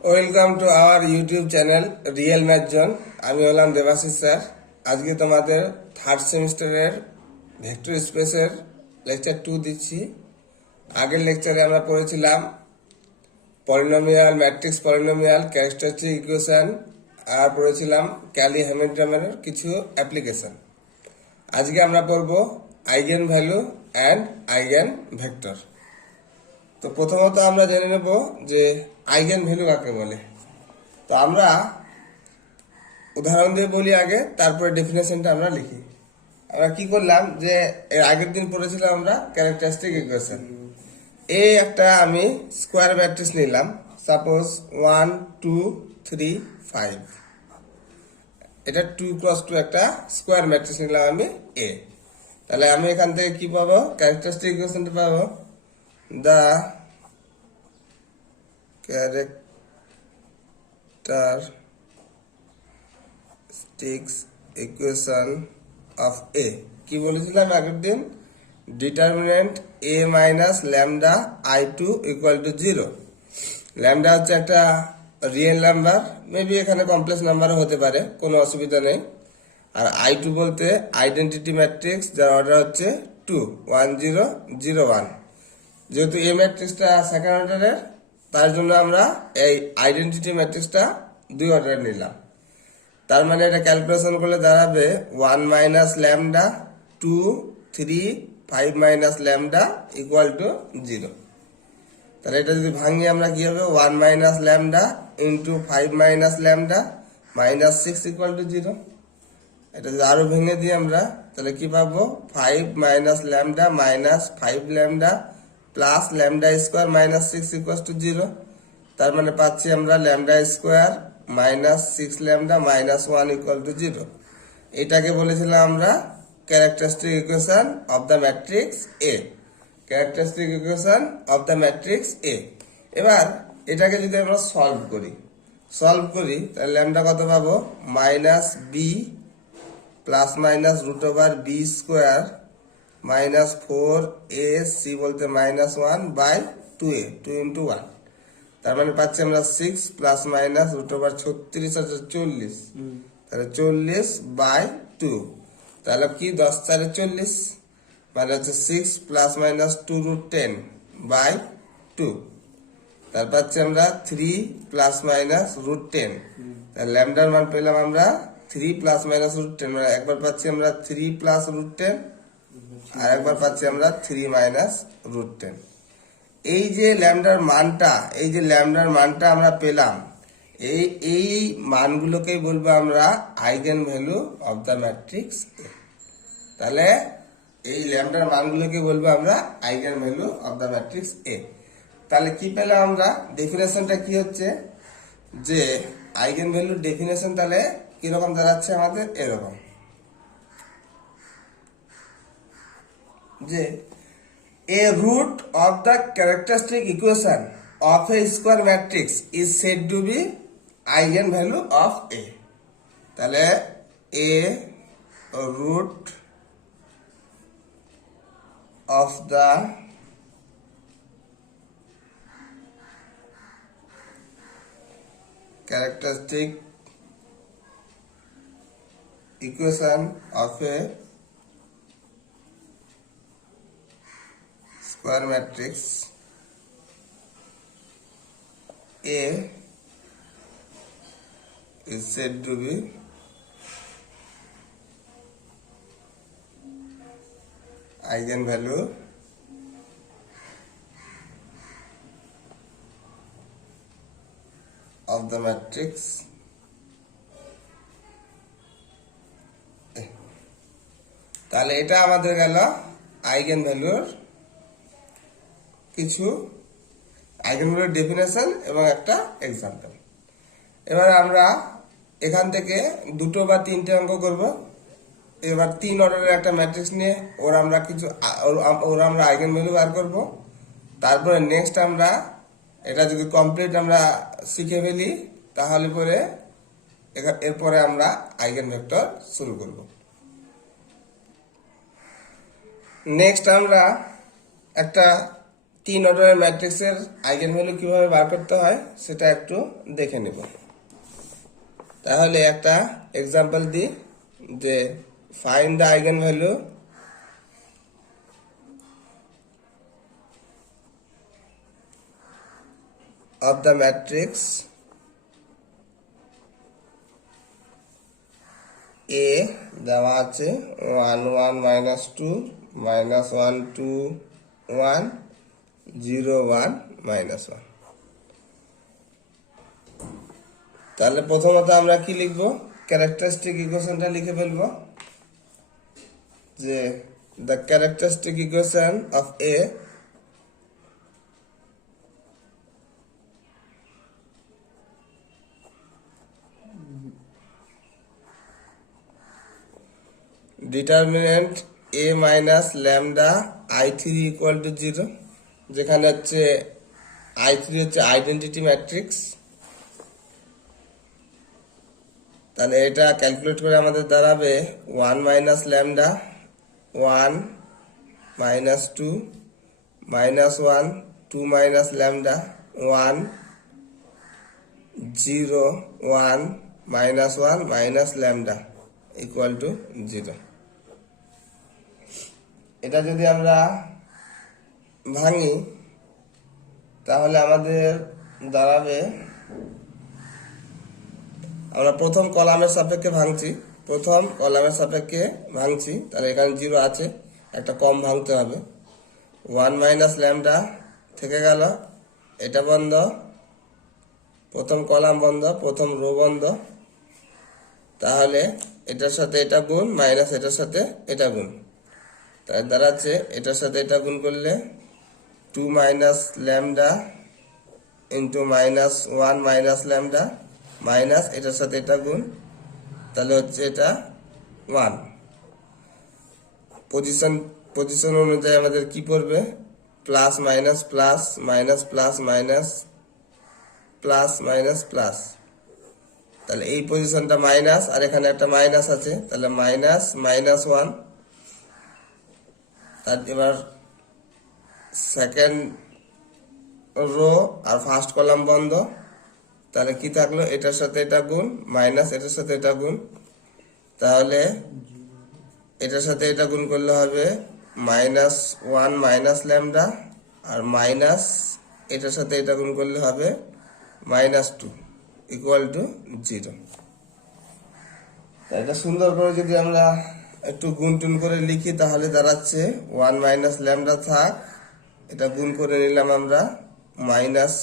Welcome to our YouTube channel real math zone. আমি হলাম Debashis sir. আজকে তোমাদের থার্ড সেমিস্টারের ভেক্টর স্পেসের লেকচার 2 দিচ্ছি। আগের লেকচারে আমরা পড়েছিলাম polynomial, matrix polynomial, characteristic equation আর পড়েছিলাম ক্যালি হ্যামিল্টনের কিছু অ্যাপ্লিকেশন। আজকে আমরা পড়ব eigenvalue and eigenvector. তো প্রথমত আমরা জেনে নেব যে আইগেন ভ্যালু কাকে বলে। তো আমরা উদাহরণ দিয়ে বলি আগে, তারপরে ডেফিনেশনটা আমরা লিখি। আমরা কি করলাম যে এর আগের দিন পড়েছিলাম আমরা ক্যারেক্টারিস্টিক ইকুয়েশন। এই একটা আমি স্কোয়ার ম্যাট্রিক্স নিলাম, সাপোজ 1 2 3 5। এটা 2x2 একটা স্কোয়ার ম্যাট্রিক্স নিলাম আমি এ। তাহলে আমি এখান থেকে কি পাবো? ক্যারেক্টারিস্টিক ইকুয়েশনটা পাবো, the characteristics equation of a কি বলেছিলাম আগের দিন? Determinant a minus lambda i2 equal to 0। Lambda হচ্ছে একটা রিয়েল নাম্বার, মেবি এখানে কমপ্লেক্স নাম্বারও হতে পারে, কোনো অসুবিধা নেই। আর i2 বলতে আইডেন্টিটি ম্যাট্রিক্স, যার অর্ডার হচ্ছে 2 1 0 0 1। যেহেতু এই ম্যাট্রিক্সটা সেকেন্ড অর্ডারের, তার জন্য আমরা এই আইডেন্টিটি ম্যাট্রিক্সটা 2 অর্ডারে নিলাম। তার মানে এটা ক্যালকুলেশন করলে দাঁড়াবে 1 minus lambda 2 3 5 minus lambda equal to 0। তাহলে এটা যদি ভাঙি আমরা কি হবে? 1 minus lambda into 5 minus lambda minus 6 equal to 0। এটা যদি আরো ভেঙে দিই আমরা, তাহলে কি পাবো? 5 minus lambda minus 5 lambda plus lambda square minus 6 equal to 0। তার মানে পাচ্ছি আমরা lambda square minus 6 lambda minus 1 equal to 0। এটাকে বলেছিলাম আমরা characteristic equation of the matrix A. Characteristic equation of the matrix A. এবার এটাকে যদি আমরা সলভ করি তাহলে ল্যামডা কত পাবো? Minus B plus minus root over B square minus 4ac বলতে মাইনাস 1 বাই 2a, 2 ইন্টু 1। তার মানে পাচ্ছি আমরা 6 প্লাস মাইনাস রুট ওভার 36 আছে 40, তাহলে 40 বাই 2। তাহলে কি 10 4 40, মানে হচ্ছে 6 প্লাস মাইনাস 2 রুট 10 বাই 2। তার পাচ্ছি আমরা 3 প্লাস মাইনাস রুট 10। তাহলে ল্যামডার মান পেলাম আমরা 3 প্লাস মাইনাস রুট 10, মানে একবার পাচ্ছি আমরা 3 প্লাস রুট 10 আর একবার পাচ্ছি আমরা 3 মাইনাস রুট 10। এই যে ল্যামডার মানটা আমরা পেলাম, এই মানগুলোকেই বলবো আমরা eigenvalue of the matrix A. তাহলে এই ল্যামডার মানগুলোকে বলবো আমরা eigenvalue of the matrix A. তাহলে কি পেলাম আমরা? ডেফিনেশনটা কি হচ্ছে যে আইগেন ভ্যালুর ডেফিনেশন তাহলে কিরকম দাঁড়াচ্ছে আমাদের? এরকম যে a root of the characteristic equation of a square matrix is said to be eigenvalue of a. তাহলে a root of the characteristic equation of a square matrix A is said to be eigenvalue of the matrix A. তাহলে এটা আমাদের গেল eigen ভ্যালুর কিছু eigen ভ্যালুর definition এবং একটা এক্সাম্পল। এবার আমরা এখান থেকে 2 বা 3টে অঙ্ক করব। এবার 3 অর্ডারের একটা ম্যাট্রিক্স নিয়ে ওর আমরা আইগেন ভ্যালু বার করব। তারপরে নেক্সট আমরা এটা যদি কমপ্লিট আমরা শিখে ফেলি, তাহলে পরে এরপরে আমরা আইগেন ভেক্টর শুরু করব। নেক্সট আমরা একটা তিন অর্ডারের ম্যাট্রিক্সের আইগেন ভ্যালু কিভাবে বার করতে হয় সেটা একটু দেখে নেব। তাহলে একটা এক্সাম্পল দিই যে find the eigenvalue of the matrix A দেওয়া আছে 1 1 -2 -1 2 1 0 1 -1। তাহলে প্রথমত আমরা কি লিখবো, ক্যারেক্টারিস্টিক ইকুয়েশনটা লিখে ফেলবো যে the characteristic equation of A determinant A minus lambda i3 equal to 0, যেখানে হচ্ছে i3 হচ্ছে আইডেন্টিটি ম্যাট্রিক্স। তাহলে এটা ক্যালকুলেট করে আমাদের দাঁড়াবে 1 minus lambda 1 minus 2 minus 1 2 minus lambda 1 0 1 minus 1 minus lambda equal to 0। এটা যদি আমরা ভাঙি তাহলে আমাদের দাঁড়াবে, আমরা প্রথম কলামের সাপেক্ষে ভাঙছি, তাহলে এখানে 0 আছে, একটা কম ভাঙতে হবে। 1 মাইনাস ল্যামডা থেকে গেল, এটা বন্ধ, প্রথম কলাম বন্ধ, প্রথম রো বন্ধ। তাহলে এটার সাথে এটা গুণ মাইনাস এটার সাথে এটা গুণ, তাই দাঁড়াচ্ছে এটার সাথে এটা গুণ করলে 2 minus lambda into minus 1 minus lambda minus এটার সাথে এটা গুণ, তাহলে হচ্ছে এটা 1। পজিশন অনুযায়ী আমাদের কি পড়বে, plus minus plus minus plus minus plus minus plus. তাহলে এই পজিশনটা মাইনাস আর এখানে একটা মাইনাস আছে, তাহলে মাইনাস মাইনাস 1। তার এবার সেকেন্ড রো আর ফার্স্ট কলাম বন্ধ, তাহলে কি থাকলো, এটার সাথে এটা গুণ মাইনাস এটার সাথে এটা গুণ, তাহলে এটার সাথে এটা গুণ করলে হবে মাইনাস 1 মাইনাস ল্যামডা আর মাইনাস এটার সাথে এটা গুণ করলে হবে মাইনাস 2 ইকুয়াল টু 0। এটা সুন্দর করে যদি আমরা একটু গুণ টুন করে লিখি তাহলে দাঁড়াচ্ছে 1 মাইনাস ল্যামডা থাক, এটা গুণ করে নিলাম আমরা মাইনাস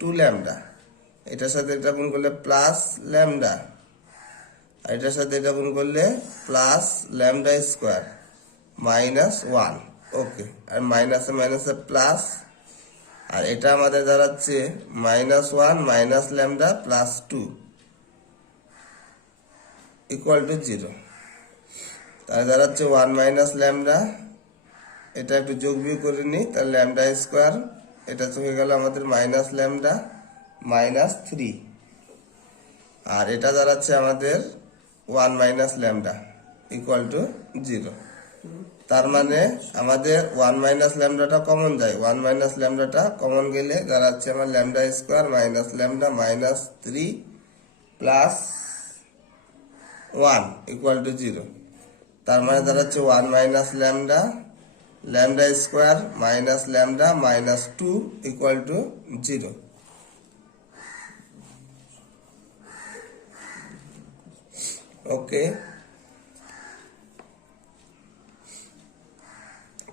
2 ল্যামডা, এটার সাথে এটা গুণ করলে প্লাস ল্যামডা আর এটার সাথে এটা গুণ করলে প্লাস ল্যামডা স্কোয়ার মাইনাস 1। ওকে, আর মাইনাসে মাইনাসে প্লাস, আর এটা আমাদের দাঁড়াচ্ছে minus 1 minus lambda plus 2 equal to 0। তাহলে দাঁড়াচ্ছে 1 মাইনাস ল্যামডা, এটা একটু যোগ বিয়োগ করে নিই, তাহলে ল্যামডা স্কোয়ার, এটা তো হয়ে গেল আমাদের মাইনাস ল্যামডা মাইনাস 3, আর এটা দাঁড়াচ্ছে আমাদের 1 মাইনাস ল্যামডা ইকুয়াল টু 0। তার মানে আমাদের 1 মাইনাস ল্যামডাটা কমন যায়, 1 মাইনাস ল্যামডাটা কমন গেলে দাঁড়াচ্ছে আমার lambda square minus lambda minus 3 plus 1 equal to 0। তার মানে দাঁড়াচ্ছে 1 minus lambda square minus lambda minus 2 equal to 0। ওকে,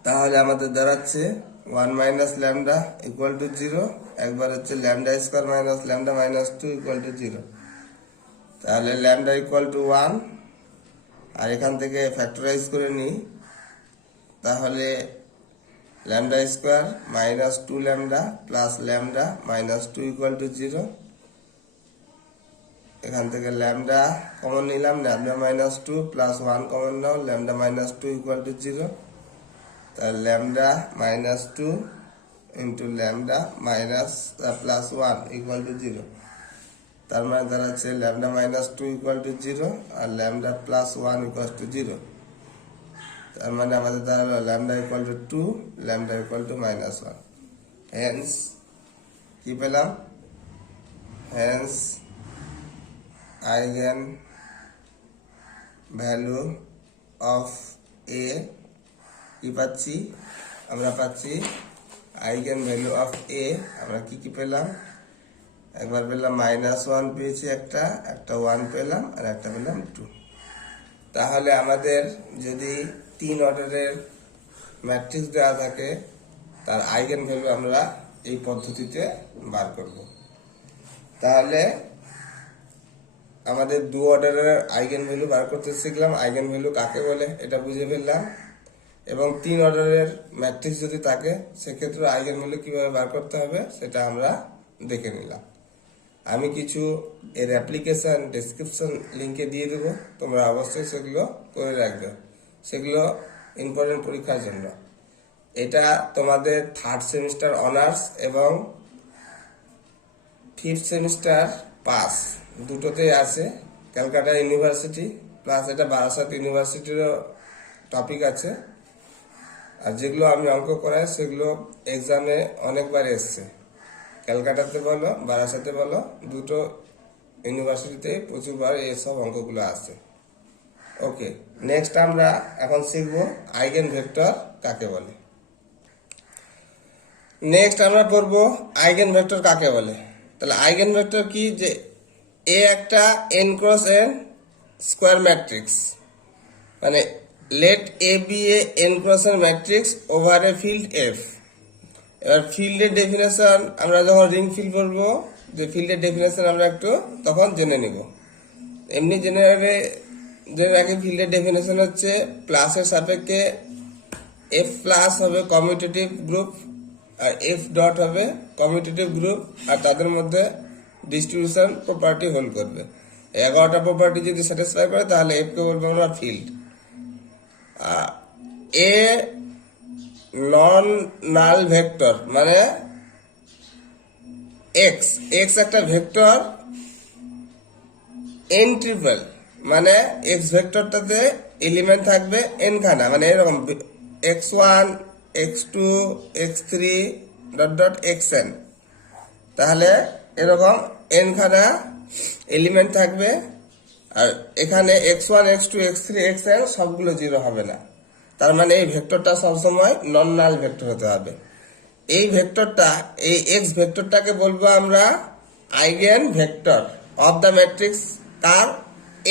তাহলে আমাদের দাঁড়াচ্ছে 1 মাইনাস ল্যামডা ইকুয়াল টু 0, একবার হচ্ছে lambda square minus lambda minus 2 equal to 0। তাহলে ল্যামডা ইকুয়াল টু 1, আর এখান থেকে ফ্যাক্টরাইজ করে নিই, তাহলে lambda square minus 2 lambda plus lambda minus 2 equal to 0। এখান থেকে ল্যামডা কমন নিলাম, ল্যামডা মাইনাস 2 প্লাস 1 কমন নাও, ল্যামডা মাইনাস 2 ইকুয়াল টু 0। তাহলে lambda minus 2 into lambda minus plus 1 equal to 0। তার মানে দাঁড়াচ্ছে ল্যামডা মাইনাস 2 ইকুয়াল টু 0 আর lambda plus 1 equal to 0। তার মানে আমাদের দাঁড়ালো lambda equal to 2, lambda equal two -1। Haynes কি পেলাম? হেন্স আইগেন ভ্যালু অফ এ কি পাচ্ছি? আমরা পাচ্ছি আইগেন ভ্যালু অফ এ। আমরা কি পেলাম? একবার পেলাম -1 পেয়েছি, একটা 1 পেলাম, আর একটা পেলাম 2। তাহলে আমাদের যদি 3 অর্ডারের ম্যাট্রিক্স দেওয়া থাকে, তার আইগেন ভ্যালু আমরা এই পদ্ধতিতে বার করব। তাহলে আমাদের 2 অর্ডারের আইগেন ভ্যালু বার করতে শিখলাম। আইগেন ভ্যালু কাকে বলে এটা বুঝে ফেললাম। এবং 3 অর্ডারের ম্যাট্রিক্স যদি থাকে, সেক্ষেত্রে আইগেন ভ্যালু কিভাবে বার করতে হবে সেটা আমরা দেখে নিলাম। আমি কিছু এর অ্যাপ্লিকেশন ডেসক্রিপশন লিঙ্কে দিয়ে দেবো, তোমরা অবশ্যই সেগুলো করে রাখবে। সেগুলো ইম্পর্টেন্ট পরীক্ষার জন্য। এটা তোমাদের 3rd সেমিস্টার অনার্স এবং 5th সেমিস্টার পাস দুটোতেই আছে। ক্যালকাটা ইউনিভার্সিটি প্লাস এটা বারাসাত ইউনিভার্সিটিরও টপিক আছে। আর যেগুলো আমি অঙ্ক করাই সেগুলো এক্সামে অনেকবার এসছে। ক্যালকাটাতে বলো, বারাসাতে বলো, দুটো ইউনিভার্সিটিতে প্রচুরবার এইসব অঙ্কগুলো আসে। ওকে, নেক্সট আমরা এখন শিখব আইগেন ভেক্টর কাকে বলে। নেক্সট আমরা পড়ব আইগেন ভেক্টর কাকে বলে। তাহলে আইগেন ভেক্টর কি? যে এ একটা n cross n square matrix, মানে let A be a n cross n matrix over a field F. এবার ফিল্ডের ডেফিনেশন আমরা যখন রিং ফিল্ড করবো, যে ফিল্ডের ডেফিনেশন আমরা একটু তখন জেনে নিব। এমনি জেনারেলে যে আগে ফিল্ডের ডেফিনেশন হচ্ছে প্লাসের সাপেক্ষে এফ প্লাস হবে কমিউটেটিভ গ্রুপ, আর এফ ডট হবে কমিউটেটিভ গ্রুপ, আর তাদের মধ্যে ডিস্ট্রিবিউশন প্রপার্টি হোল্ড করবে। 11টা প্রপার্টি যদি স্যাটিসফাই করে তাহলে এফ কে বলবো আমরা ফিল্ড। এ নন নাল ভেক্টর মানে এক্স, এক্স একটা ভেক্টর এন ট্রিপল, মানে এক্স ভেক্টরটাতে এলিমেন্ট থাকবে এন খানা, মানে এরকম x1 x2 x3 dot dot xn। তাহলে এরকম এন খানা এলিমেন্ট থাকবে। আর এখানে x1 x2 x3 xn সবগুলো 0 হবে না। তার মানে এই ভেক্টরটা সবসময় নন নাল ভেক্টর হতে হবে। এই ভেক্টরটা, এই এক্স ভেক্টরটাকে বলবো আমরা eigenvector of the matrix কার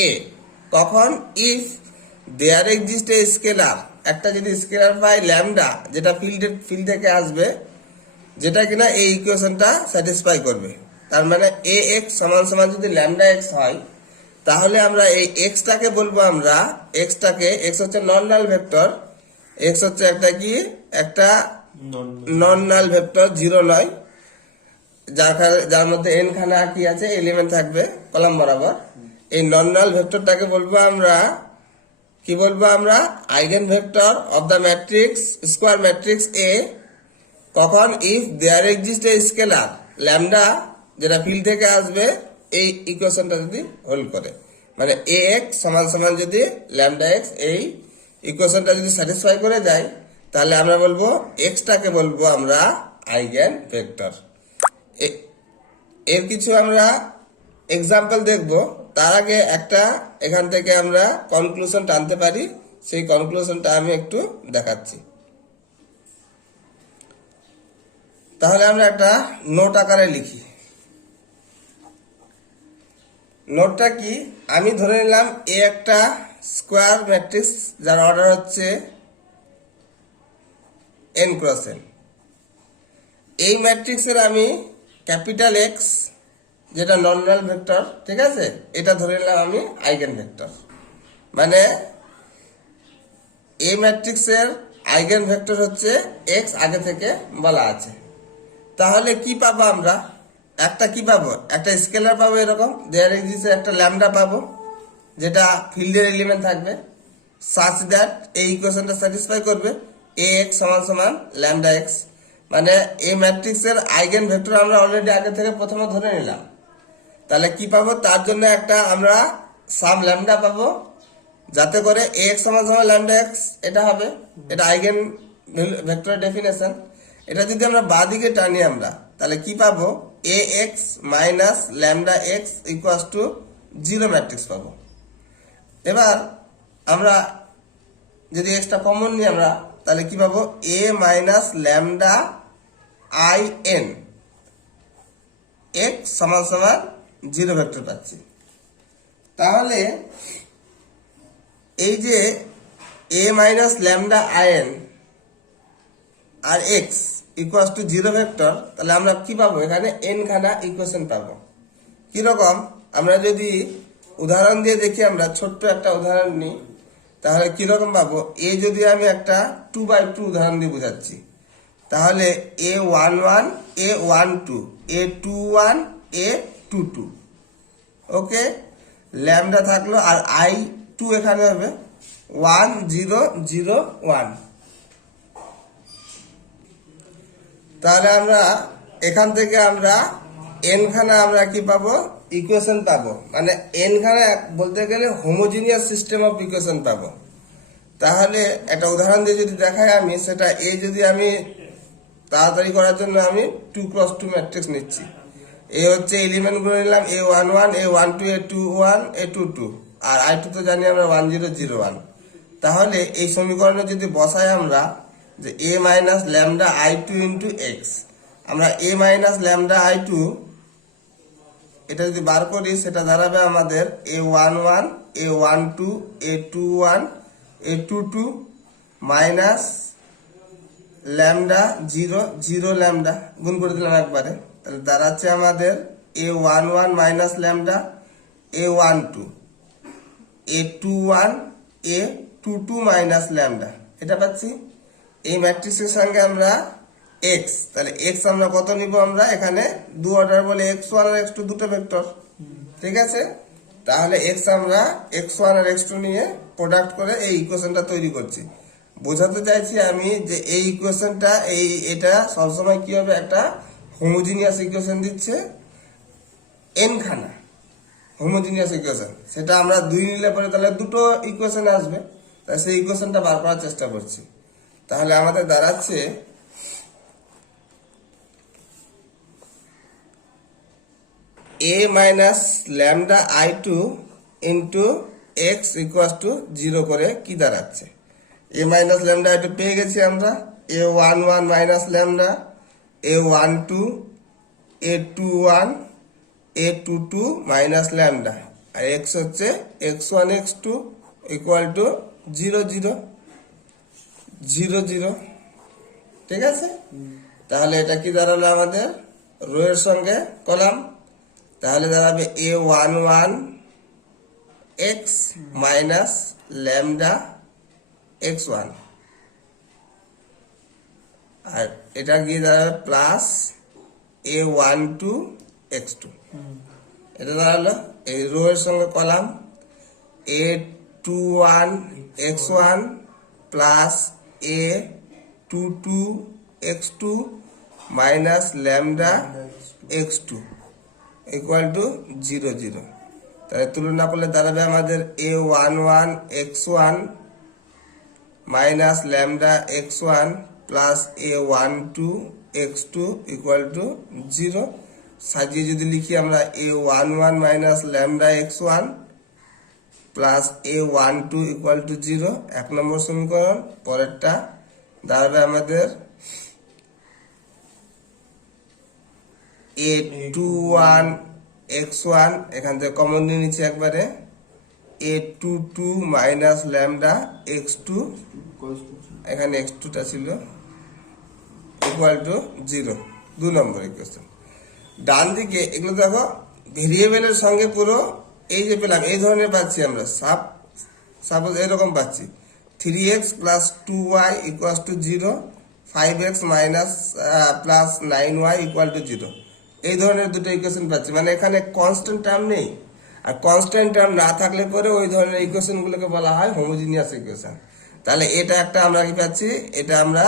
এ। কখন? If there exist a scalar, একটা যদি স্কেলার পাই ল্যামডা, যেটা ফিল্ড থেকে আসবে, যেটা কিনা এই ইকুয়েশনটা স্যাটিসফাই করবে। তার মানে এ এক্স সমান সমান যদি ল্যামডা এক্স হয়, তাহলে আমরা এই এক্সটাকে বলবো আমরা এক্সটাকে, এক্স হচ্ছে নন নাল ভেক্টর, এক্স হচ্ছে একটা কি, একটা নন নাল ভেক্টর, 0 নয়, যার মধ্যে এন খানা কি আছে এলিমেন্ট থাকবে কলাম বরাবর। এই নন নাল ভেক্টরটাকে বলবো আমরা কি বলবো? আমরা eigenvector of the matrix square matrix A. কখন? If there exist a scalar lambda, যেটা ফিল্ড থেকে আসবে, এই ইকুয়েশনটা যদি হোল্ড করে, মানে এ এক্স সমান সমান যদি ল্যামডা এক্স, এই ইকুয়েশনটা যদি স্যাটিসফাই করে যায়, তাহলে আমরা বলবো এক্সটাকে বলবো আমরা আইগেন ভেক্টর। এর কিছু আমরা এক্সাম্পল দেখব। তার আগে একটা এখান থেকে আমরা কনক্লুশন টানতে পারি, সেই কনক্লুশনটা আমি একটু দেখাচ্ছি। তাহলে আমরা একটা নোট আকারে লিখি। নোটটা কি? আমি ধরে নিলাম এ একটা স্কোয়ার ম্যাট্রিক্স যার অর্ডার হচ্ছে n ক্রস n। এই ম্যাট্রিক্সের আমি ক্যাপিটাল এক্স, যেটা নন নাল ভেক্টর, ঠিক আছে, এটা ধরে নিলাম আমি আইগেন ভেক্টর। মানে এই ম্যাট্রিক্সের আইগেন ভেক্টর হচ্ছে এক্স, আগে থেকে বলা আছে। তাহলে কি পাবো আমরা? একটা কি পাবো? একটা স্কেলার পাবো, এরকম দেয়ার এক্সিস্ট একটা ল্যামডা পাবো, যেটা ফিল্ডের এলিমেন্ট থাকবে, সাচ দ্যাট এই ইকুয়েশনটা স্যাটিসফাই করবে এ এক্স সমান সমান ল্যামডা এক্স। মানে এই ম্যাট্রিক্সের আইগেন ভেক্টর আমরা অলরেডি আগে থেকে প্রথমে ধরে নিলাম। তাহলে কি পাবো? তার জন্য একটা আমরা সাম ল্যামডা পাবো, যাতে করে এক্স সমান সমান ল্যামডা এক্স এটা হবে, এটা আইগেন ভেক্টরের ডেফিনেশন। এটা যদি আমরা বাঁ দিকে টানি আমরা তাহলে কি পাবো, A x minus lambda x equals to 0 matrix পাবো। এবার আমরা যদি এক্সটা কমন নিই আমরা তাহলে কি পাবো, A minus lambda I n x সমান সমান 0 ভেক্টর পাচ্ছি। তাহলে এই যে A minus lambda I n আর এক্স ইকুয়ালস টু 0 ভেক্টর, তাহলে আমরা কি পাবো, এখানে এন খানা ইকুয়েশন পাবো। কিরকম, আমরা যদি উদাহরণ দিয়ে দেখি, আমরা ছোট্ট একটা উদাহরণ নিই তাহলে কিরকম পাবো। এ যদি আমি একটা 2x2 উদাহরণ দিয়ে বোঝাচ্ছি, তাহলে a11 a12 a21 a22, ওকে, ল্যামডা থাকলো আর i2 এখানে হবে 1 0 0 1। তাহলে আমরা এখান থেকে আমরা এন খানা আমরা কি পাবো, ইকুয়েশন পাবো, মানে এন খানা বলতে গেলে হোমোজিনিয়াস সিস্টেম অফ ইকুয়েশন পাবো। তাহলে একটা উদাহরণ দিয়ে যদি দেখাই আমি, সেটা এই যদি আমি তাড়াতাড়ি করার জন্য আমি 2x2 ম্যাট্রিক্স নিচ্ছি। এ হচ্ছে এলিমেন্ট গুলো নিলাম a11 a12 a21 a22, আর i2 তো জানি আমরা 1 0 0 1। তাহলে এই সমীকরণে যদি বসাই আমরা যে a minus lambda i2 into x, আমরা a মাইনাস ল্যামডা i2 এটা যদি বার করি সেটা দাঁড়াবে আমাদের a11 a12 a21 a22 minus lambda 0 0 lambda, গুণ করে দিলাম একবারে, তাহলে দাঁড়াচ্ছে আমাদের a11 minus lambda a12 a21 a22 minus lambda, এটা পাচ্ছি। এই ম্যাট্রিক্সের সঙ্গে আমরা এক্স, তাহলে এক্স আমরা কত নিব, আমরা এখানে 2 অর্ডার বলে x1 আর x2 দুটো ভেক্টর, ঠিক আছে। তাহলে এক্স আমরা x1 আর x2 নিয়ে প্রোডাক্ট করে এই ইকুয়েশনটা তৈরি করছি। বোঝাতে চাইছি আমি যে এই ইকুয়েশনটা এটা সবসময় কি হবে, একটা হোমোজিনিয়াস ইকুয়েশন দিচ্ছে, এন খানা হোমোজিনিয়াস ইকুয়েশন। সেটা আমরা 2 নিলে পরে তাহলে দুটো ইকুয়েশন আসবে, তাই সেই ইকুয়েশনটা বার করার চেষ্টা করছি। তাহলে আমাদের দাঁড়াচ্ছে a minus lambda i2 into x equal to 0 করে কি দাঁড়াচ্ছে, a মাইনাস ল্যামডা i2 পেয়ে গেছি আমরা, a11 minus lambda a12 a21 a22 minus lambda, আর এক্স হচ্ছে x1 x2 ইকুয়াল টু 0 0 0 0, ঠিক আছে। তাহলে এটা কি দাঁড়ালো আমাদের রো এর সঙ্গে কলাম, তাহলে দাঁড়াবে a11 x minus lambda x1, আর এটা গিয়ে দাঁড়াবে প্লাস a12 x2, এটা দাঁড়ালো এই রো এর সঙ্গে column a21 x1 plus a22 x2 minus lambda x2 equal to 0 0। তাহলে তুলনা করলে দাঁড়াবে আমাদের a11 x1 minus lambda x1 plus a12 x2 equal to 0। সাজিয়ে যদি লিখি আমরা a11 minus lambda x1 plus a12 equal to 0, 1 নম্বর সমীকরণ। পরেরটা দাঁড়াবে আমাদের a21 x1, এখান থেকে কমন নিয়ে নিচ্ছি একবারে, a22 মাইনাস ল্যামডা x2, এখানে x2 টা ছিল, ইকুয়াল টু 0, 2 নম্বর ইকুয়েশন। ডান দিকে এগুলো দেখো ভেরিয়েবলের সঙ্গে পুরো এই যে পেলাম এই ধরনের পাচ্ছি আমরা, সাপোজ এরকম পাচ্ছি 3x plus 2y equal to 0, 5x minus plus 9y equal to 0, এই ধরনের দুটো ইকুয়েশন পাচ্ছি। মানে এখানে কনস্ট্যান্ট টার্ম নেই, আর কনস্ট্যান্ট টার্ম না থাকলে পরে ওই ধরনের ইকুয়েশন গুলোকে বলা হয় হোমোজিনিয়াস ইকুয়েশন। তাহলে এটা একটা আমরা কি পাচ্ছি, এটা আমরা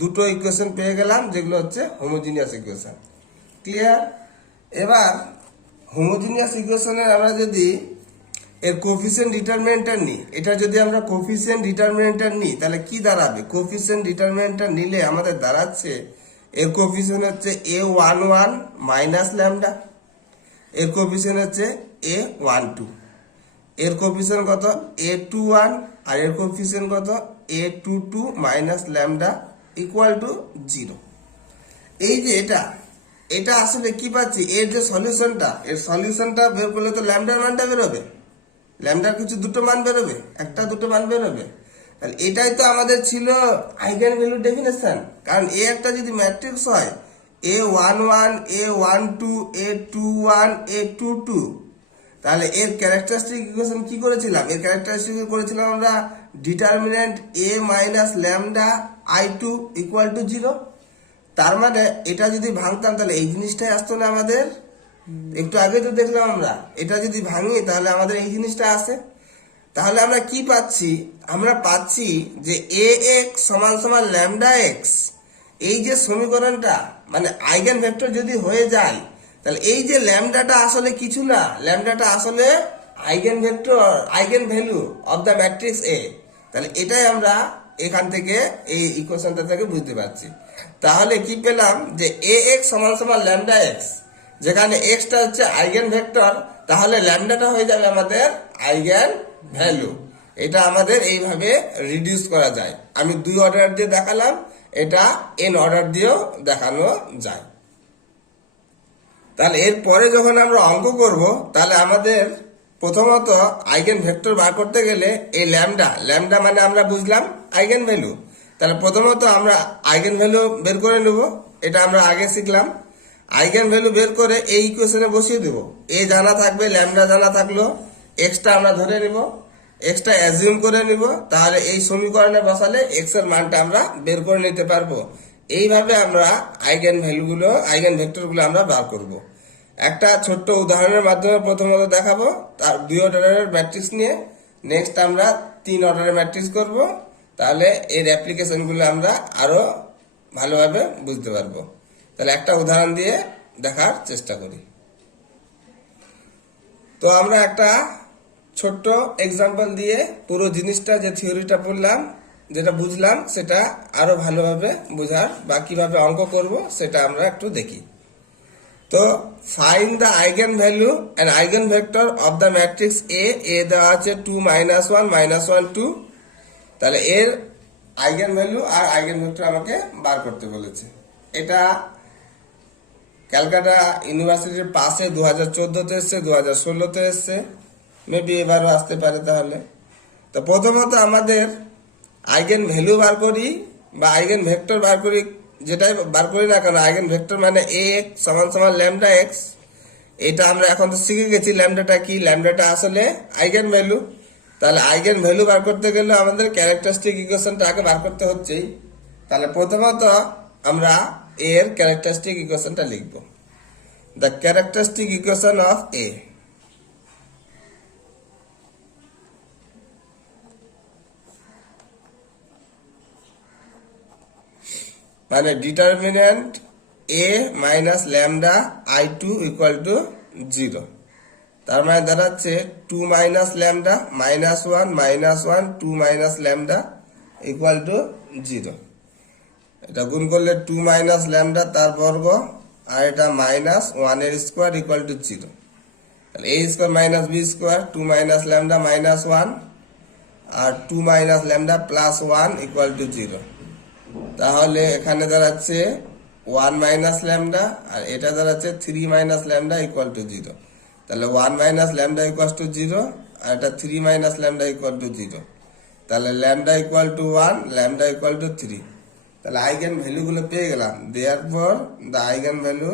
দুটো ইকুয়েশন পেয়ে গেলাম যেগুলো হচ্ছে হোমোজিনিয়াস ইকুয়েশন। ক্লিয়ার? এবার হোমোজিনিয়াস ইকুয়েশনের আমরা যদি এর কোফিসিয়েন্ট ডিটারমিনেন্টটা নিই, এটা যদি আমরা কোফিসিয়েন্ট ডিটারমিনেন্টটা নিই তাহলে কি দাঁড়াবে? কোফিসিয়েন্ট ডিটারমিনেন্টটা নিলে আমাদের দাঁড়াচ্ছে এর কোফিসিয়েন্ট হচ্ছে a11 মাইনাস ল্যামডা, এর কোফিসিয়েন্ট হচ্ছে a12, এর কোফিসিয়েন্ট কত a21, আর এর কোফিসিয়েন্ট কত a22 minus lambda equal to 0। এই যে এটা আসলে কি পাচ্ছি, এর যে সলিউশনটা, এর সলিউশনটা বের করলে তো ল্যামডার মানটা বেরোবে, ল্যামডার কিছু দুটো মান বেরোবে, একটা দুটো মান বেরোবে। তাহলে এটাই তো আমাদের ছিল আইগেন ভ্যালু ডেফিনেশন। কারণ এ একটা যদি ম্যাট্রিক্স হয় a11 a12 a21 a22, তাহলে এর ক্যারেক্টারিস্টিক ইকুয়েশন কি করেছিলাম? এর ক্যারেক্টারিস্টিক করেছিলাম আমরা determinant a minus lambda i2 equal to 0। তার মানে এটা যদি ভাঙতাম তাহলে এই জিনিসটাই আসতো না আমাদের। একটু আগে তো দেখলাম আমরা এটা যদি ভাঙি তাহলে আমাদের এই জিনিসটা আসে। তাহলে আমরা কি পাচ্ছি? আমরা পাচ্ছি যে এ এক্স সমান সমান ল্যামডা এক্স, এই যে সমীকরণটা মানে আইগেন ভেক্টর যদি হয়ে যায় তাহলে এই যে ল্যামডাটা আসলে কিছু না, ল্যামডাটা আসলে eigenvector, eigenvalue of the matrix A. তাহলে এটাই আমরা এখান থেকে এই ইকুয়েশনটা থেকে বুঝতে পারছি। তাহলে কি পেলাম যে এ এক্স সমান সমান ল্যামডা এক্স, যেখানে এক্সটা হচ্ছে আইগেন ভেক্টর, তাহলে ল্যামডাটা হয়ে যাবে আমাদের আইগেন ভ্যালু। এটা আমাদের এইভাবে রিডিউস করা যায়। আমি 2 অর্ডার দিয়ে দেখালাম, এটা n অর্ডার দিয়েও দেখানো যায়। তাহলে এরপরে যখন আমরা অঙ্ক করব তাহলে আমাদের প্রথমত আইগেন ভেক্টর বার করতে গেলে এই ল্যামডা মানে আমরা বুঝলাম আইগেন ভ্যালু। তাহলে প্রথমত আমরা আইগেন ভ্যালু বের করে নেব, এটা আমরা আগে শিখলাম। আইগেন ভ্যালু বের করে এই ইকুয়েশনে বসিয়ে দেব। এ জানা থাকবে, ল্যামডা জানা থাকলো, এক্সটা আমরা ধরে নেব, এক্সটা অ্যাজিউম করে নিব। তাহলে এই সমীকরণে বসালে এক্স এর মানটা আমরা বের করে নিতে পারবো। এইভাবে আমরা আইগেন ভ্যালুগুলো, আইগেন ভেক্টরগুলো আমরা বার করব। একটা ছোট্ট উদাহরণের মাধ্যমে প্রথমত দেখাবো, তার 2 অর্ডারের ম্যাট্রিক্স নিয়ে নেক্সট আমরা 3 অর্ডারের ম্যাট্রিক্স করব। তাহলে এর অ্যাপ্লিকেশনগুলো আমরা আরো ভালোভাবে বুঝতে পারবো। তাহলে একটা উদাহরণ দিয়ে দেখার চেষ্টা করি। তো আমরা একটা ছোট্ট এক্সাম্পল দিয়ে পুরো জিনিসটা, যে থিওরিটা পড়লাম, যেটা বুঝলাম, সেটা আরো ভালোভাবে বোঝার বা কিভাবে অঙ্ক করব সেটা আমরা একটু দেখি। তো find the eigenvalue and eigenvector of the matrix A. A দেওয়া আছে 2 -1 -1 2। তাহলে এর আইগেন ভ্যালু আর আইগেন ভেক্টর আমাকে বার করতে বলেছে। এটা ক্যালকাটা ইউনিভার্সিটির পাশে 2014-তে এসছে, 2016-তে এসছে, মেবি এবারও আসতে পারে। তাহলে তো প্রথমত আমাদের আইগেন ভ্যালু বার করি বা আইগেন ভেক্টর বার করি, যেটাই বার করি না কেন, আইগেন ভেক্টর মানে এ এক্স সমান সমান ল্যামডা এক্স। এটা আমরা এখন তো শিখে গেছি ল্যামডাটা কি, ল্যামডাটা আসলে আইগেন ভ্যালু। তাহলে আইগেন ভ্যালু বার করতে গেলে আমাদের ক্যারেক্টারিস্টিক ইকুয়েশনটা আগে বার করতে হচ্ছেই। তাহলে প্রথমত আমরা এর ক্যারেক্টারিস্টিক ইকুয়েশনটা লিখব। দ্য ক্যারেক্টারিস্টিক ইকুয়েশন অফ এ। মানে determinant A minus lambda i2 equal to 0। তার মানে দাঁড়াচ্ছে 2 minus lambda -1 -1 2 minus lambda equal to 0। এটা গুণ করলে 2 মাইনাস ল্যামডা তার বর্গ, আর এটা -1 এর স্কোয়ার ইকুয়াল টু 0। তাহলে a square minus b square, 2 minus lambda -1 আর 2 মাইনাস ল্যামডা +1 ইকুয়াল টু 0। তাহলে এখানে দাঁড়াচ্ছে 1 মাইনাস ল্যামডা, আর এটা দাঁড়াচ্ছে 3 মাইনাস ল্যামডা ইকুয়াল টু 0। তাহলে 1 মাইনাস ল্যামডা ইকুয়াল টু 0, আর এটা 3 মাইনাস ল্যামডা ইকুয়াল টু 0। তাহলে lambda equal two 1, lambda equal two 3। তাহলে আইগেন ভ্যালুগুলো পেয়ে গেলাম। দেয়ারফর দ্য আইগেন ভ্যালু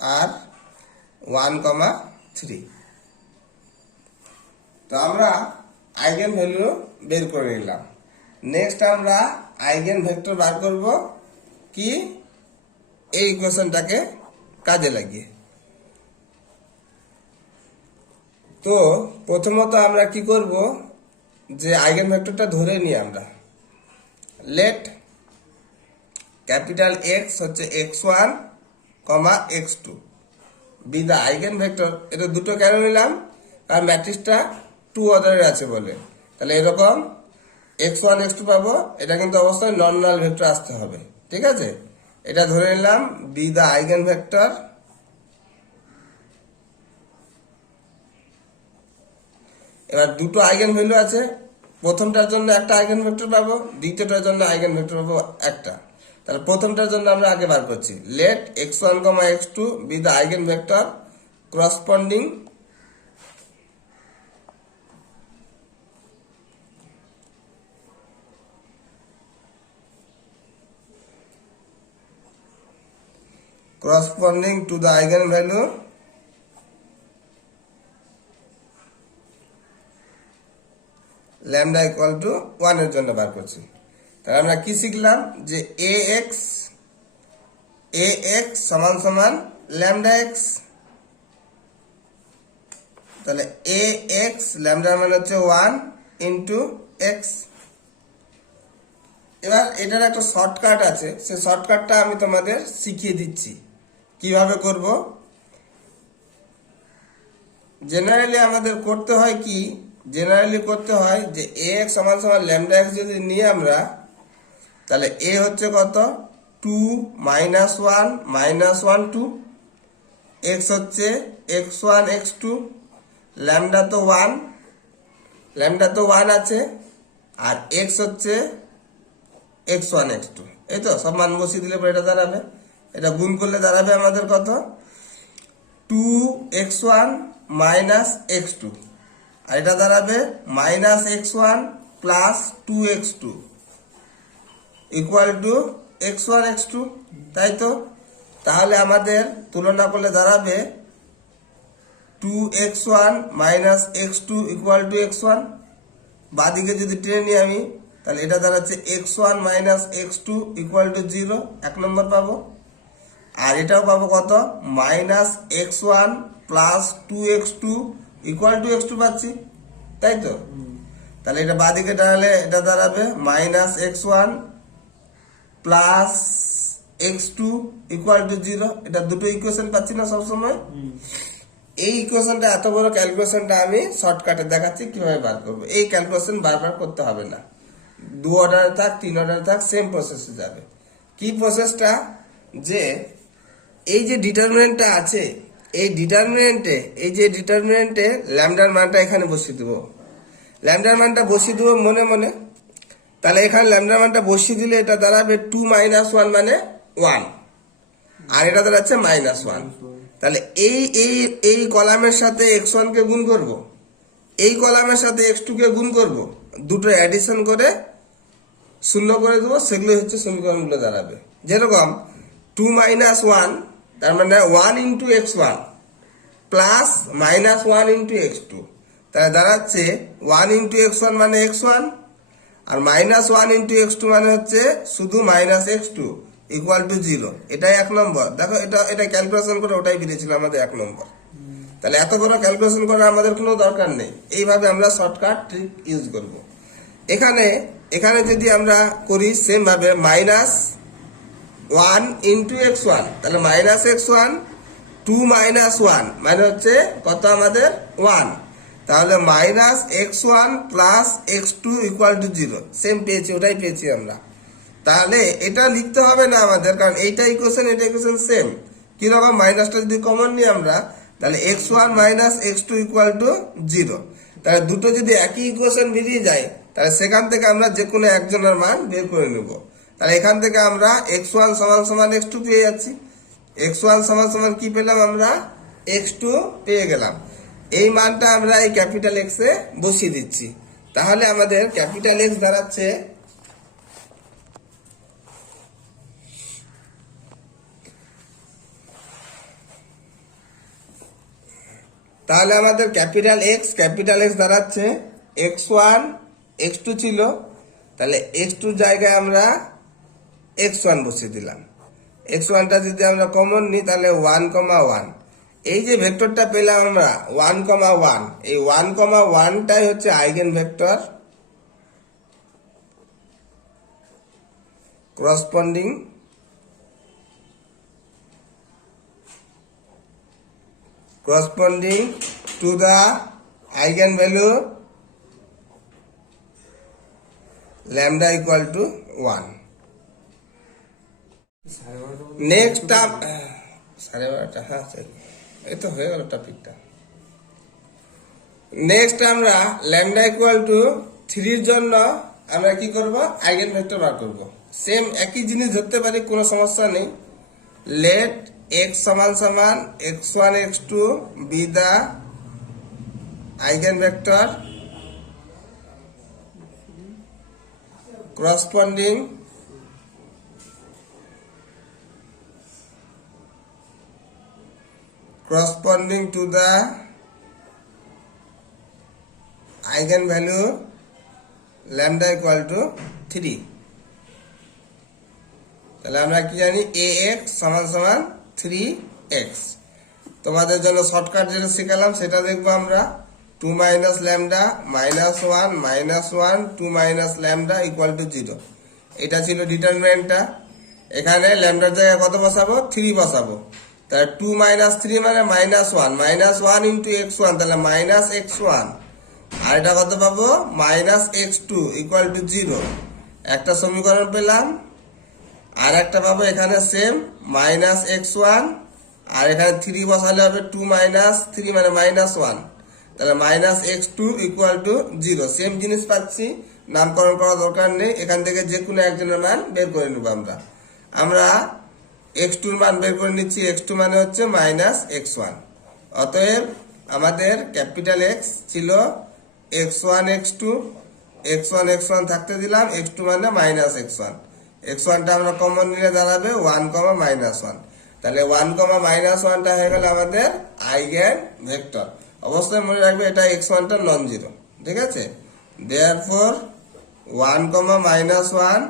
আর 1, 3। তো আমরা আইগেন ভ্যালু বের করে নিলাম। নেক্সট আমরা আইগেন ভেক্টর বার করব কি, এই ইকুয়েশনটাকে কাজে লাগিয়ে। তো প্রথমত আমরা কি করব, যে আইগেন ভেক্টরটা ধরে নিই আমরা। লেট ক্যাপিটাল এক্স হচ্ছে x1, x2, be the eigen vector. এটা দুটো কেন নিলাম, কারণ ম্যাট্রিক্সটা 2 অর্ডারের আছে বলে। তাহলে এরকম x1 x2 পাবো, এটা কিন্তু অবশ্যই নন নাল ভেক্টর আসতে হবে, ঠিক আছে। এটা ধরে নিলাম বি দ্য আইগেন ভেক্টর। এবার দুটো আইগেন ভ্যালু আছে, প্রথমটার জন্য একটা আইগেন ভেক্টর পাবো, দ্বিতীয়টার জন্য আইগেন ভেক্টর পাবো একটা। তাহলে প্রথমটার জন্য আমরা আগে বার করছি, let x1, x2 be the eigenvector corresponding to the eigenvalue lambda equal to 1 এর জন্য বার করছি। তাহলে আমরা কি শিখলাম, যে ax সমান সমান lambda x। তাহলে ax lambda মানে হচ্ছে 1 ইন্টু x। এবার এটার একটা শর্টকাট আছে, সেই শর্টকাটটা আমি তোমাদের শিখিয়ে দিচ্ছি কিভাবে করব। জেনারেলি আমাদের করতে হয় কি, জেনারেলি করতে হয় যে ax সমান সমান lambda x যদি নিই আমরা, তাহলে a হচ্ছে কত 2 -1 -1 2, x হচ্ছে x1 x2, lambda তো 1 আছে, আর x হচ্ছে x1 x2। এই তো সব মান বসিয়ে দিলে পরে এটা দাঁড়াবে, এটা গুণ করলে দাঁড়াবে আমাদের কত 2x1 x2, আর এটা দাঁড়াবে -x1 2x2 equal to x1 x2, তাই তো। তাহলে আমাদের তুলনা করলে দাঁড়াবে 2x1 x2 equal to x1। বাদিকে যদি টেনে নিই আমি, তাহলে এটা দাঁড়াচ্ছে x1 x2 ইকুয়াল টু 0, 1 নম্বর পাবো। আর এটাও পাবো কত -x1 2x2 equal to x2 পাচ্ছি, তাই তো। তাহলে এটা বাদিকে দাঁড়ালে এটা দাঁড়াবে -x1 x2 ইকুয়াল টু 0। এটা দুটো ইকুয়েশন পাচ্ছি না সবসময়। এই ইকুয়েশনটা, এত বড় ক্যালকুলেশনটা আমি শর্টকাটে দেখাচ্ছি কিভাবে বার করবো। এই ক্যালকুলেশন বারবার করতে হবে না, 2 অর্ডারে থাক 3 অর্ডারে থাক, সেম প্রসেসে যাবে। কি প্রসেসটা, যে এই যে ডিটারমিনেন্টটা আছে, এই ডিটারমিনেন্টে ল্যামডার মানটা এখানে বসিয়ে দেবো। ল্যামডার মানটা বসিয়ে দেবো মনে মনে। তাহলে এখানে ল্যামডার মানটা বসিয়ে দিলে এটা দাঁড়াবে 2 -1 মানে 1, আর এটা দাঁড়াচ্ছে -1। তাহলে এই কলামের সাথে x1 কে গুণ করব, এই কলামের সাথে x2 কে গুণ করব, দুটো অ্যাডিশন করে 0 করে দেবো, সেগুলো হচ্ছে সমীকরণগুলো দাঁড়াবে। যেরকম 2 -1 তার মানে 1 into x1 plus -1 into x2, তাহলে দাঁড়াচ্ছে 1 ইন্টু x1 মানে x1, আর -1 ইন্টু x2 মানে হচ্ছে শুধু -x2 ইকুয়াল টু 0। এটাই 1 নম্বর। দেখো এটা ক্যালকুলেশন করে ওটাই বেরিয়েছিল আমাদের 1 নম্বর। তাহলে এত বড় ক্যালকুলেশন করার আমাদের কোনো দরকার নেই, এইভাবে আমরা শর্টকাট ট্রিক ইউজ করব। এখানে যদি আমরা করি সেম ভাবে -1 ইন্টু x1, তাহলে -x1 2 -1 মানে হচ্ছে কত আমাদের 1, তাহলে -x1 plus x2 equal to 0, same পেয়েছি, ওটাই পেয়েছি আমরা। তাহলে এটা লিখতে হবে না আমাদের, কারণ এইটা ইকুয়েশন এটা ইকুয়েশন সেম। কিরকম, মাইনাসটা যদি কমন নিই আমরা, তাহলে x1 x2 ইকুয়াল টু 0। তাহলে দুটো যদি একই ইকুয়েশন বেরিয়ে যায়, তাহলে সেখান থেকে আমরা যে কোনো একজনের মান বের করে নেব। তাহলে এখান থেকে আমরা x1 সমান x2 পেয়ে যাচ্ছি। x1 সমান কি পেলাম আমরা, x2 পেয়ে গেলাম। এই মানটা আমরা এই ক্যাপিটাল X এ বসিয়ে দিচ্ছি। তাহলে আমাদের ক্যাপিটাল X দাঁড়াচ্ছে ক্যাপিটাল X দাঁড়াচ্ছে x1 x2 ছিল, তাহলে x2 জায়গায় আমরা x1 বসিয়ে দিলাম। x1টা যদি আমরা কমন নিই, তাহলে 1, 1। এই যে ভেক্টরটা পেলাম আমরা 1, 1, এই 1, 1টাই হচ্ছে eigen vector corresponding corresponding to the eigenvalue lambda equal to 1. Next term 12:30 হ্যাঁ এই তো হয়ে গেল টপিকটা। নেক্সট আমরা ল্যামডা ইকুয়াল টু 3 এর জন্য আমরা কি করব, আইগেন ভেক্টর বার করব। সেম একই জিনিস ধরতে পারি, কোনো সমস্যা নেই। লেট x সমান সমান x1 x2 be the eigenvector corresponding to the eigenvalue lambda equal to 3। তাহলে আমরা কি জানি, ax সমান সমান 3x। তোমাদের জন্য শর্টকাট যেটা শিখালাম সেটা দেখবো আমরা। 2 minus lambda minus 1 minus 1 2 minus lambda equal to 0। এটা ছিল ডিটারমিনেন্টটা। এখানে ল্যামডার জায়গায় কত বসাবো, 3 বসাবো। তাহলে 2 minus 3 মানে -1 -1 into x1, তাহলে -x1। আর এটা কত পাবো, -x2 equal to 0। একটা সমীকরণ পেলাম। আর একটা পাবো এখানে সেম -x1, আর এখানে 3 বসালে হবে 2 minus 3 মানে -1, তাহলে -x2 equal to 0। সেম জিনিস পাচ্ছি, নামকরণ করার দরকার নেই। এখান থেকে যে কোনো একজনের মান বের করে নেব আমরা x2 এর মান বের করে নিচ্ছি। x2 মানে হচ্ছে -x1। অতএব আমাদের ক্যাপিটাল X ছিল x1 x2, x1 x1 থাকতে দিলাম, x2 মানে -x1। x1টা আমরা কমন নিলে দাঁড়াবে 1, -1। তাহলে 1, -1টা হয়ে গেল আমাদের আইগেন ভেক্টর। অবশ্যই মনে রাখবে এটা x1টা নন জিরো, ঠিক আছে। Therefore 1, -1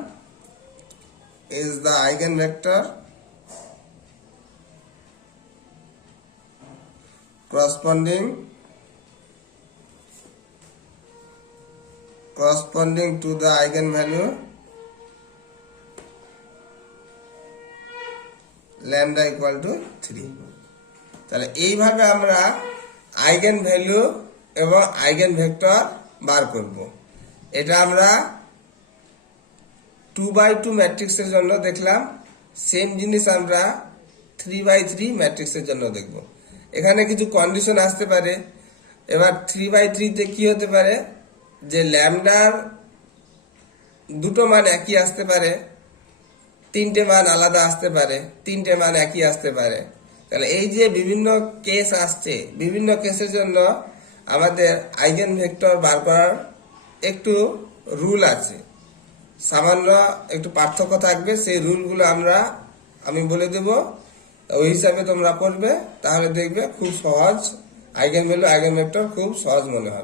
is the eigenvector corresponding to the eigenvalue lambda equal to 3। তাহলে এইভাবে আমরা আইগেন ভ্যালু এবং আইগেন ভেক্টর বার করব। এটা আমরা 2x2 ম্যাট্রিক্সের জন্য দেখলাম। সেম জিনিস আমরা 3x3 ম্যাট্রিক্সের জন্য দেখব। এখানে কিছু কন্ডিশন আসতে পারে। এবার 3x3 তে কি হতে পারে, যে ল্যামডার দুটো মান একই আসতে পারে, 3টে মান আলাদা আসতে পারে, 3টে মান একই আসতে পারে। তাহলে এই যে বিভিন্ন কেস আসছে, বিভিন্ন কেসের জন্য আমাদের আইগেন ভেক্টর বার করার একটু রুল আছে, সামান্য একটু পার্থক্য থাকবে। সেই রুলগুলো আমি বলে দেব, ওই হিসাবে তোমরা করবে। তাহলে দেখবে খুব সহজ, আইগেন ভ্যালু আইগেন ভেক্টর খুব সহজ মনে হবে।